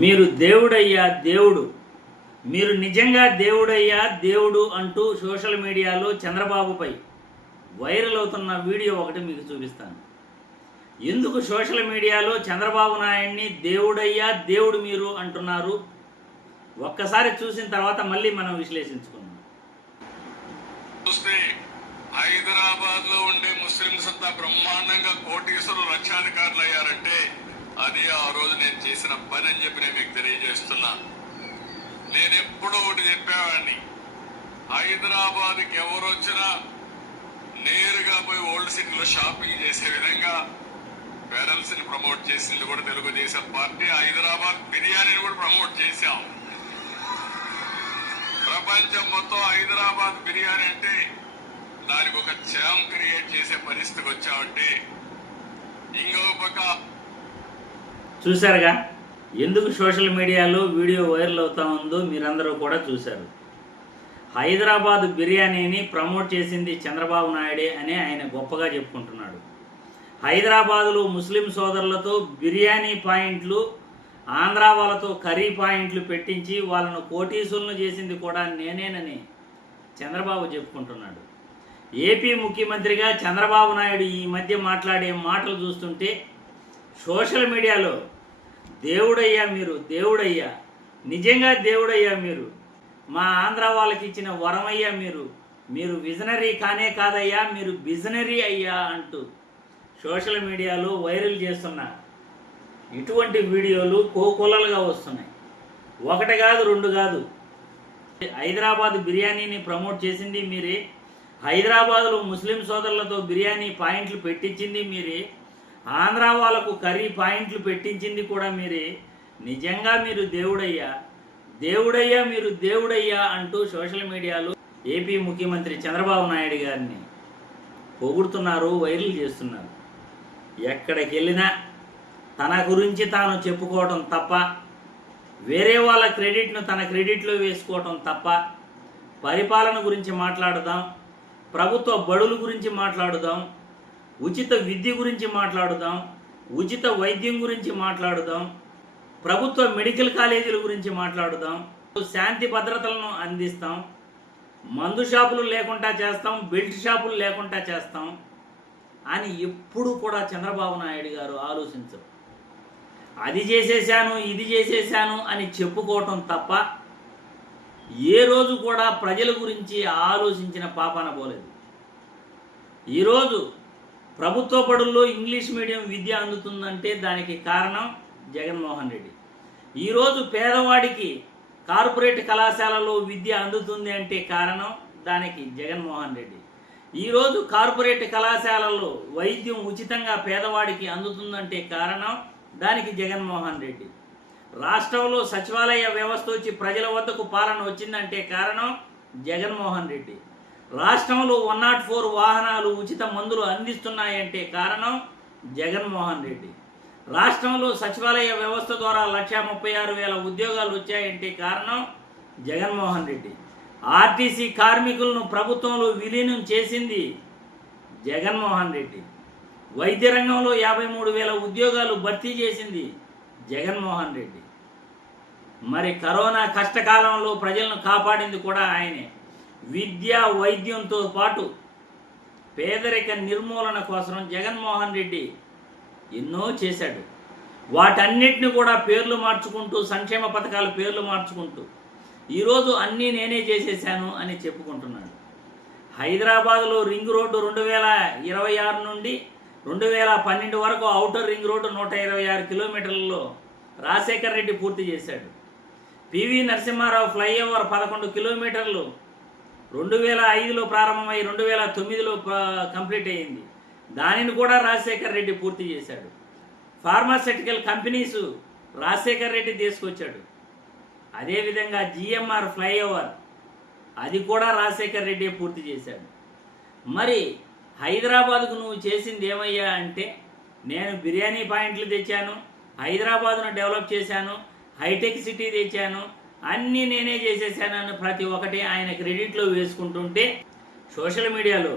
మీరు దేవుడయ్యా దేవుడు, మీరు నిజంగా దేవుడయ్యా దేవుడు అంటూ సోషల్ మీడియాలో చంద్రబాబుపై వైరల్ అవుతున్న వీడియో ఒకటి మీకు చూపిస్తాను. ఎందుకు సోషల్ మీడియాలో చంద్రబాబు నాయుడిని దేవుడయ్యా దేవుడు మీరు అంటున్నారు? ఒక్కసారి చూసిన తర్వాత మళ్ళీ మనం విశ్లేషించుకుందాం. చూస్తే హైదరాబాద్ లో ఉండే ముస్లింస్ అంతా బ్రహ్మాండంగా కోటీశ్వరులు లక్షాధికారులు అయ్యారంటే అది ఆ రోజు నేను చేసిన పని అని చెప్పి నేను మీకు తెలియజేస్తున్నా. నేను ఎప్పుడో ఒకటి చెప్పేవాడిని, హైదరాబాద్కి ఎవరు వచ్చినా నేరుగా పోయి ఓల్డ్ సిటీలో షాపింగ్ చేసే విధంగా పెరల్స్ ని ప్రమోట్ చేసింది కూడా తెలుగుదేశం పార్టీ. హైదరాబాద్ బిర్యానీని కూడా ప్రమోట్ చేశాం. ప్రపంచం మొత్తం హైదరాబాద్ బిర్యానీ అంటే దానికి ఒక జామ్ క్రియేట్ చేసే పరిస్థితికి వచ్చామంటే ఇంకో పక్క చూశారుగా ఎందుకు సోషల్ మీడియాలో వీడియో వైరల్ అవుతా ఉందో మీరందరూ కూడా చూశారు. హైదరాబాద్ బిర్యానీని ప్రమోట్ చేసింది చంద్రబాబు నాయుడే అని ఆయన గొప్పగా చెప్పుకుంటున్నాడు. హైదరాబాదులో ముస్లిం సోదరులతో బిర్యానీ పాయింట్లు, ఆంధ్రా వాళ్ళతో కర్రీ పాయింట్లు పెట్టించి వాళ్ళను కోటీసులను చేసింది కూడా నేనేనని చంద్రబాబు చెప్పుకుంటున్నాడు. ఏపీ ముఖ్యమంత్రిగా చంద్రబాబు నాయుడు ఈ మధ్య మాట్లాడే మాటలు చూస్తుంటే సోషల్ మీడియాలో దేవుడయ్యా మీరు, దేవుడయ్యా, నిజంగా దేవుడయ్యా మీరు, మా ఆంధ్ర వాళ్ళకి ఇచ్చిన వరమయ్యా మీరు, మీరు విజనరీ కానే కాదయ్యా, మీరు బిజనరీ అయ్యా అంటూ సోషల్ మీడియాలో వైరల్ చేస్తున్నారు. ఇటువంటి వీడియోలు కోకొల్లలుగా వస్తున్నాయి. ఒకటి కాదు, రెండు కాదు. హైదరాబాద్ బిర్యానీని ప్రమోట్ చేసింది మీరే, హైదరాబాదులో ముస్లిం సోదరులతో బిర్యానీ పాయింట్లు పెట్టించింది మీరే, ఆంధ్ర వాళ్ళకు కర్రీ పాయింట్లు పెట్టించింది కూడా మీరే. నిజంగా మీరు దేవుడయ్యా, దేవుడయ్యా, మీరు దేవుడయ్యా అంటూ సోషల్ మీడియాలో ఏపీ ముఖ్యమంత్రి చంద్రబాబు నాయుడు గారిని పొగుడుతున్నారు, వైరల్ చేస్తున్నారు. ఎక్కడికి వెళ్ళినా తన గురించి తాను చెప్పుకోవటం తప్ప, వేరే వాళ్ళ క్రెడిట్ను తన క్రెడిట్లో వేసుకోవటం తప్ప, పరిపాలన గురించి మాట్లాడుదాం, ప్రభుత్వ బడుల గురించి మాట్లాడుదాం, ఉచిత విద్య గురించి మాట్లాడుదాం, ఉచిత వైద్యం గురించి మాట్లాడుదాం, ప్రభుత్వ మెడికల్ కాలేజీల గురించి మాట్లాడుదాం, శాంతి భద్రతలను అందిస్తాం, మందు షాపులు లేకుండా చేస్తాం, బెల్ట్ షాపులు లేకుండా చేస్తాం అని ఎప్పుడు కూడా చంద్రబాబు నాయుడు గారు ఆలోచించరు. అది చేసేసాను, ఇది చేసేసాను అని చెప్పుకోవటం తప్ప ఏ రోజు కూడా ప్రజల గురించి ఆలోచించిన పాపాన పోలేదు. ఈరోజు ప్రభుత్వ బడుల్లో ఇంగ్లీష్ మీడియం విద్య అందుతుందంటే దానికి కారణం జగన్మోహన్ రెడ్డి. ఈరోజు పేదవాడికి కార్పొరేట్ కళాశాలలో విద్య అందుతుంది అంటే కారణం దానికి జగన్మోహన్ రెడ్డి. ఈరోజు కార్పొరేట్ కళాశాలలో వైద్యం ఉచితంగా పేదవాడికి అందుతుందంటే కారణం దానికి జగన్మోహన్ రెడ్డి. రాష్ట్రంలో సచివాలయ వ్యవస్థ వచ్చి ప్రజల వద్దకు పాలన వచ్చిందంటే కారణం జగన్మోహన్ రెడ్డి. రాష్ట్రంలో 104 వాహనాలు ఉచిత మందులు అందిస్తున్నాయంటే కారణం జగన్మోహన్ రెడ్డి. రాష్ట్రంలో సచివాలయ వ్యవస్థ ద్వారా 136,000 ఉద్యోగాలు వచ్చాయంటే కారణం జగన్మోహన్ రెడ్డి. ఆర్టీసీ కార్మికులను ప్రభుత్వంలో విలీనం చేసింది జగన్మోహన్ రెడ్డి. వైద్య రంగంలో 53,000 ఉద్యోగాలు భర్తీ చేసింది జగన్మోహన్ రెడ్డి. మరి కరోనా కష్టకాలంలో ప్రజలను కాపాడింది కూడా ఆయనే. విద్య, వైద్యంతో పాటు పేదరిక నిర్మూలన కోసం జగన్మోహన్ రెడ్డి ఎన్నో చేశాడు. వాటన్నిటిని కూడా పేర్లు మార్చుకుంటూ, సంక్షేమ పథకాల పేర్లు మార్చుకుంటూ ఈరోజు అన్నీ నేనే చేసేసాను అని చెప్పుకుంటున్నాడు. హైదరాబాద్లో రింగ్ రోడ్డు 2026 నుండి 2012 వరకు ఔటర్ రింగ్ రోడ్డు 126 కిలోమీటర్లలో రాజశేఖర్ రెడ్డి పూర్తి చేశాడు. పివి నరసింహారావు ఫ్లైఓవర్ 11 కిలోమీటర్లు 2005లో ప్రారంభమై 2009లో కంప్లీట్ అయ్యింది. దానిని కూడా రాజశేఖర్ రెడ్డి పూర్తి చేశాడు. ఫార్మాస్యూటికల్ కంపెనీస్ రాజశేఖర్ రెడ్డి తీసుకొచ్చాడు. అదేవిధంగా జిఎంఆర్ ఫ్లైఓవర్ అది కూడా రాజశేఖర్ రెడ్డి పూర్తి చేశాడు. మరి హైదరాబాద్కు నువ్వు చేసింది ఏమయ్యా అంటే, నేను బిర్యానీ పాయింట్లు తెచ్చాను, హైదరాబాద్ను డెవలప్ చేశాను, హైటెక్ సిటీ తెచ్చాను, అన్నీ నేనే చేసేసానని ప్రతి ఒక్కటి ఆయన క్రెడిట్లో వేసుకుంటుంటే సోషల్ మీడియాలో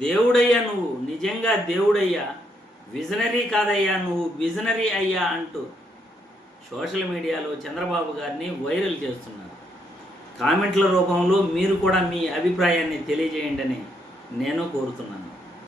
దేవుడయ్యా నువ్వు, నిజంగా దేవుడయ్యా, విజనరీ కాదయ్యా నువ్వు, బిజనరీ అయ్యా అంటూ సోషల్ మీడియాలో చంద్రబాబు గారిని వైరల్ చేస్తున్నారు. కామెంట్ల రూపంలో మీరు కూడా మీ అభిప్రాయాన్ని తెలియజేయండి అని నేను కోరుతున్నాను.